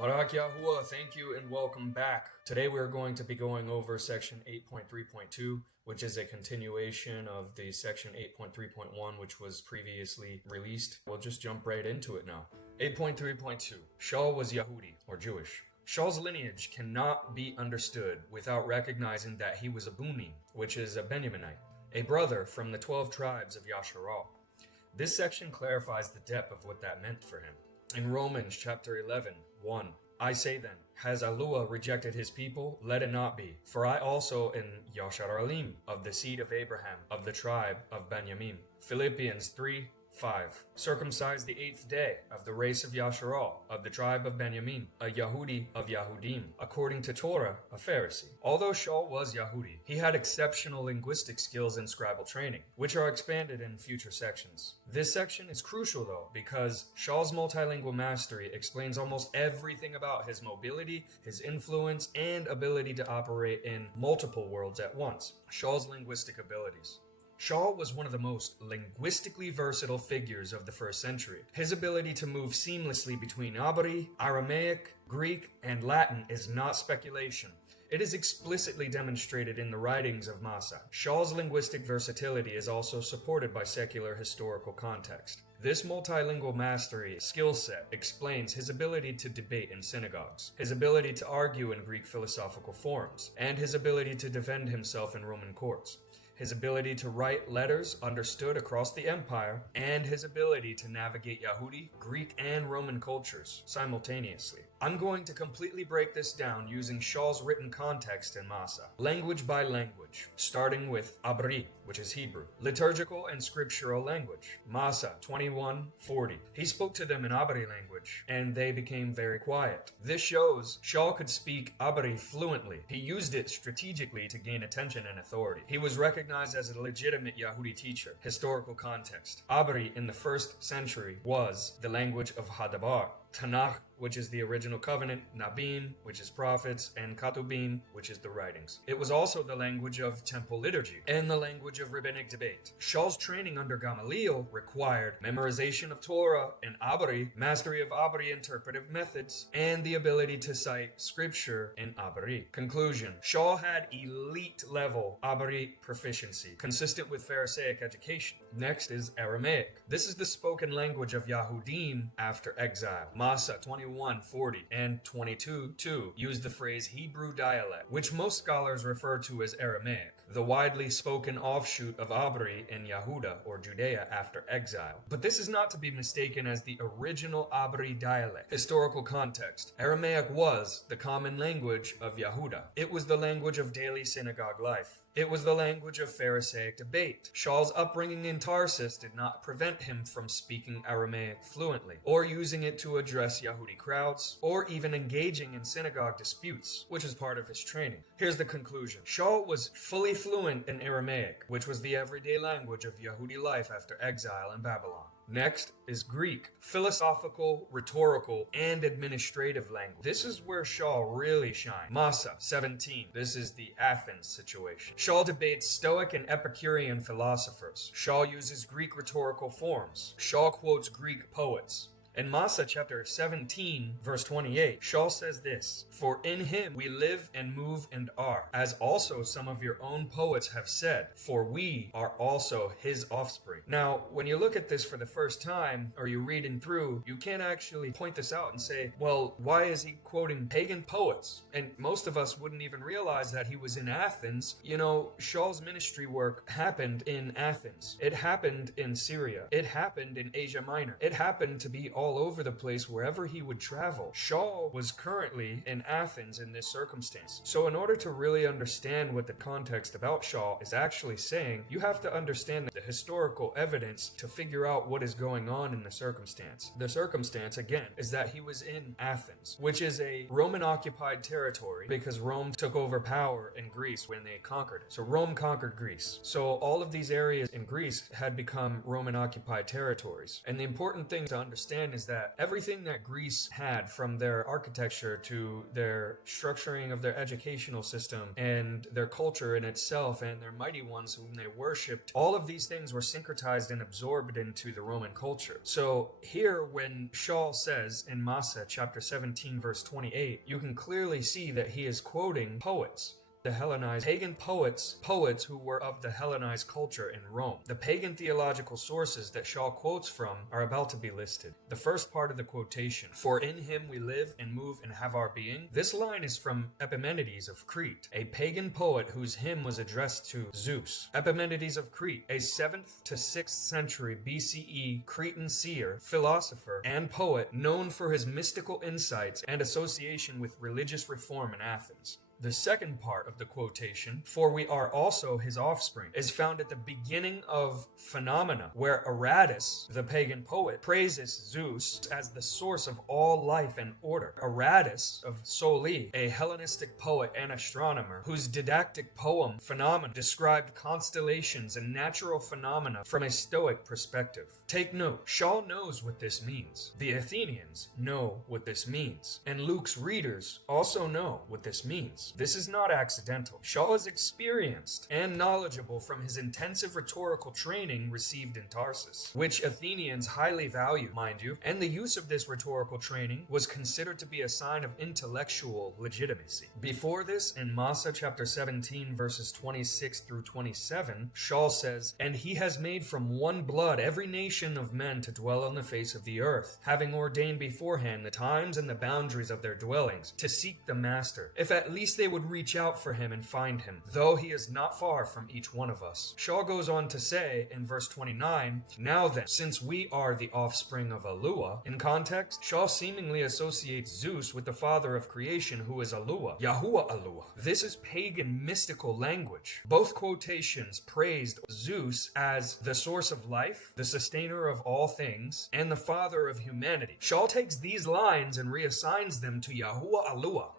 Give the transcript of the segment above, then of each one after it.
Barak Yahuwah, thank you and welcome back. Today we're going to be going over section 8.3.2, which is a continuation of the section 8.3.1, which was previously released. We'll just jump right into it now. 8.3.2. Sha'ul was Yahudy, or Jewish. Sha'ul's lineage cannot be understood without recognizing that he was a Buni, which is a Benjaminite, a brother from the 12 tribes of Yasharal. This section clarifies the depth of what that meant for him. In Romans chapter 11, 1, I say then, has Yahudah rejected his people? Let it not be. For I also am Yasharalim, of the seed of Abraham, of the tribe of Benjamin. Philippians 3, 5. Circumcised the 8th day, of the race of Yasharal, of the tribe of Benjamin, a Yahudy of Yahudim, according to Torah, a Pharisee. Although Sha'ul was Yahudy, he had exceptional linguistic skills and scribal training, which are expanded in future sections. This section is crucial though, because Sha'ul's multilingual mastery explains almost everything about his mobility, his influence, and ability to operate in multiple worlds at once. Sha'ul's linguistic abilities. Sha'ul was one of the most linguistically versatile figures of the first century. His ability to move seamlessly between Abari, Aramaic, Greek, and Latin is not speculation. It is explicitly demonstrated in the writings of Masa. Sha'ul's linguistic versatility is also supported by secular historical context. This multilingual mastery skill set explains his ability to debate in synagogues, his ability to argue in Greek philosophical forums, and his ability to defend himself in Roman courts. His ability to write letters understood across the empire, and his ability to navigate Yahudy, Greek, and Roman cultures simultaneously. I'm going to completely break this down using Sha'ul's written context in Masa, language by language, starting with Abri, which is Hebrew, liturgical and scriptural language. Masa 21:40. He spoke to them in Abri language, and they became very quiet. This shows Sha'ul could speak Abri fluently. He used it strategically to gain attention and authority. He was recognized as a legitimate Yahudy teacher. Historical context. Abri in the 1st century was the language of Hadabar. Tanakh, which is the original covenant, Nabim, which is prophets, and Katubim, which is the writings. It was also the language of temple liturgy and the language of rabbinic debate. Sha'ul's training under Gamaliel required memorization of Torah and Abri, mastery of Abri interpretive methods, and the ability to cite scripture in Abri. Conclusion: Sha'ul had elite level Abri proficiency, consistent with Pharisaic education. Next is Aramaic. This is the spoken language of Yahudim after exile. Masa 21:40 and 22:2 use the phrase Hebrew dialect, which most scholars refer to as Aramaic, the widely spoken offshoot of Abri in Yahudah or Judea after exile. But this is not to be mistaken as the original Abri dialect. Historical context: Aramaic was the common language of Yahudah. It was the language of daily synagogue life. It was the language of Pharisaic debate. Sha'ul's upbringing in Tarsus did not prevent him from speaking Aramaic fluently, or using it to address Yahudy crowds, or even engaging in synagogue disputes, which is part of his training. Here's the conclusion. Sha'ul was fully fluent in Aramaic, which was the everyday language of Yahudy life after exile in Babylon. Next is Greek, philosophical, rhetorical, and administrative language. This is where Sha'ul really shined. Masa 17. This is the Athens situation. Sha'ul debates Stoic and Epicurean philosophers. Sha'ul uses Greek rhetorical forms. Sha'ul quotes Greek poets. In Masa chapter 17, verse 28, Sha'ul says this: For in him we live and move and are, as also some of your own poets have said, for we are also his offspring. Now, when you look at this for the first time, or you're reading through, you can't actually point this out and say, well, why is he quoting pagan poets? And most of us wouldn't even realize that he was in Athens. You know, Sha'ul's ministry work happened in Athens. It happened in Syria. It happened in Asia Minor. It happened to be all over the place wherever he would travel. Sha'ul was currently in Athens in this circumstance. So in order to really understand what the context about Sha'ul is actually saying, you have to understand the historical evidence to figure out what is going on in the circumstance. The circumstance, again, is that he was in Athens, which is a Roman-occupied territory because Rome took over power in Greece when they conquered it. So Rome conquered Greece. So all of these areas in Greece had become Roman-occupied territories. And the important thing to understand line is that everything that Greece had, from their architecture to their structuring of their educational system and their culture in itself and their mighty ones whom they worshipped, all of these things were syncretized and absorbed into the Roman culture. So here, when Sha'ul says in Massa chapter 17 verse 28, you can clearly see that he is quoting poets, the Hellenized pagan poets who were of the Hellenized culture in Rome. The pagan theological sources that Sha'ul quotes from are about to be listed. The first part of the quotation, "For in him we live and move and have our being," this line is from Epimenides of Crete, a pagan poet whose hymn was addressed to Zeus. Epimenides of Crete, a 7th to 6th century BCE Cretan seer, philosopher, and poet known for his mystical insights and association with religious reform in Athens. The second part of the quotation, "For we are also his offspring," is found at the beginning of Phenomena, where Aratus, the pagan poet, praises Zeus as the source of all life and order. Aratus of Soli, a Hellenistic poet and astronomer, whose didactic poem Phenomena described constellations and natural phenomena from a Stoic perspective. Take note, Sha'ul knows what this means. The Athenians know what this means. And Luke's readers also know what this means. This is not accidental. Sha'ul is experienced and knowledgeable from his intensive rhetorical training received in Tarsus, which Athenians highly value, mind you, and the use of this rhetorical training was considered to be a sign of intellectual legitimacy. Before this, in Massa chapter 17 verses 26 through 27, Sha'ul says, "And he has made from one blood every nation of men to dwell on the face of the earth, having ordained beforehand the times and the boundaries of their dwellings, to seek the Master, if at least they would reach out for him and find him, though he is not far from each one of us." Sha'ul goes on to say in verse 29, "Now then, since we are the offspring of Alua," in context, Sha'ul seemingly associates Zeus with the father of creation, who is Alua, Yahudah Alua. This is pagan mystical language. Both quotations praised Zeus as the source of life, the sustainer of all things, and the father of humanity. Sha'ul takes these lines and reassigns them to Yahudah Alua.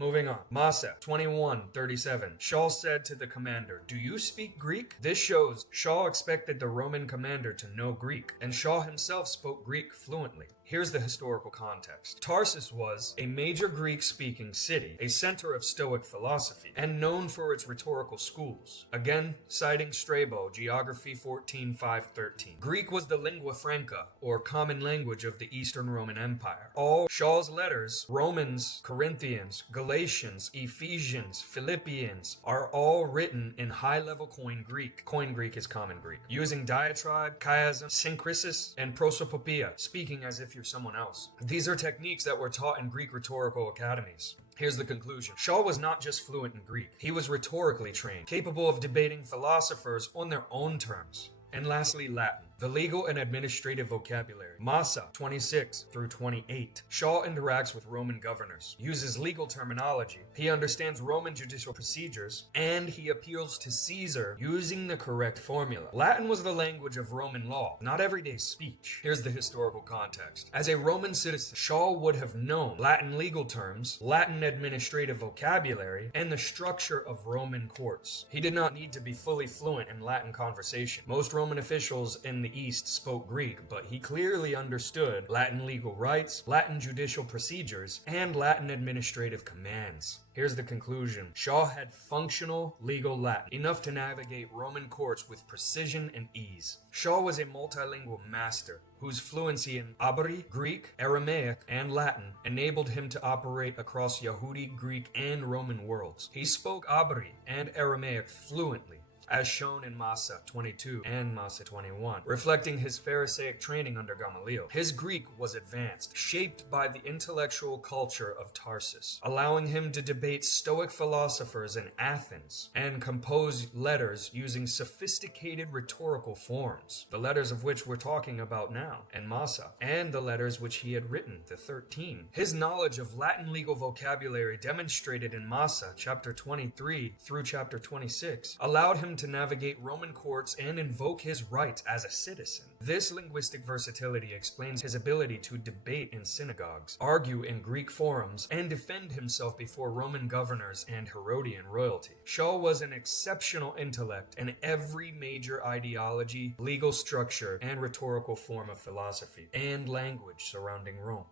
Moving on. Massa 21:37. Sha'ul said to the commander, "Do you speak Greek?" This shows Sha'ul expected the Roman commander to know Greek, and Sha'ul himself spoke Greek fluently. Here's the historical context. Tarsus was a major Greek-speaking city, a center of Stoic philosophy, and known for its rhetorical schools. Again, citing Strabo, Geography 14:5-13. Greek was the lingua franca, or common language of the Eastern Roman Empire. All Sha'ul's letters, Romans, Corinthians, Galatians, Ephesians, Philippians, are all written in high-level Koine Greek. Koine Greek is common Greek, using diatribe, chiasm, synkrisis, and prosopopoeia, speaking as if you're someone else. These are techniques that were taught in Greek rhetorical academies. Here's the conclusion. Sha'ul was not just fluent in Greek. He was rhetorically trained, capable of debating philosophers on their own terms. And lastly, Latin, the legal and administrative vocabulary. Massa 26-28. Sha'ul interacts with Roman governors, uses legal terminology, he understands Roman judicial procedures, and he appeals to Caesar using the correct formula. Latin was the language of Roman law, not everyday speech. Here's the historical context. As a Roman citizen, Sha'ul would have known Latin legal terms, Latin administrative vocabulary, and the structure of Roman courts. He did not need to be fully fluent in Latin conversation. Most Roman officials in the East spoke Greek, but he clearly understood Latin legal rights, Latin judicial procedures, and Latin administrative commands. Here's the conclusion. Sha'ul had functional legal Latin, enough to navigate Roman courts with precision and ease. Sha'ul was a multilingual master whose fluency in Abri, Greek, Aramaic, and Latin enabled him to operate across Yahudy, Greek, and Roman worlds. He spoke Abri and Aramaic fluently, as shown in Massa 22 and Massa 21, reflecting his Pharisaic training under Gamaliel. His Greek was advanced, shaped by the intellectual culture of Tarsus, allowing him to debate Stoic philosophers in Athens and compose letters using sophisticated rhetorical forms, the letters of which we're talking about now in Massa, and the letters which he had written, the 13. His knowledge of Latin legal vocabulary demonstrated in Massa chapter 23 through chapter 26 allowed him to navigate Roman courts and invoke his rights as a citizen. This linguistic versatility explains his ability to debate in synagogues, argue in Greek forums, and defend himself before Roman governors and Herodian royalty. Sha'ul was an exceptional intellect in every major ideology, legal structure, and rhetorical form of philosophy and language surrounding Rome.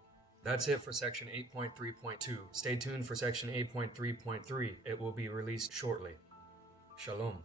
That's it for section 8.3.2. Stay tuned for section 8.3.3. It will be released shortly. Shalom.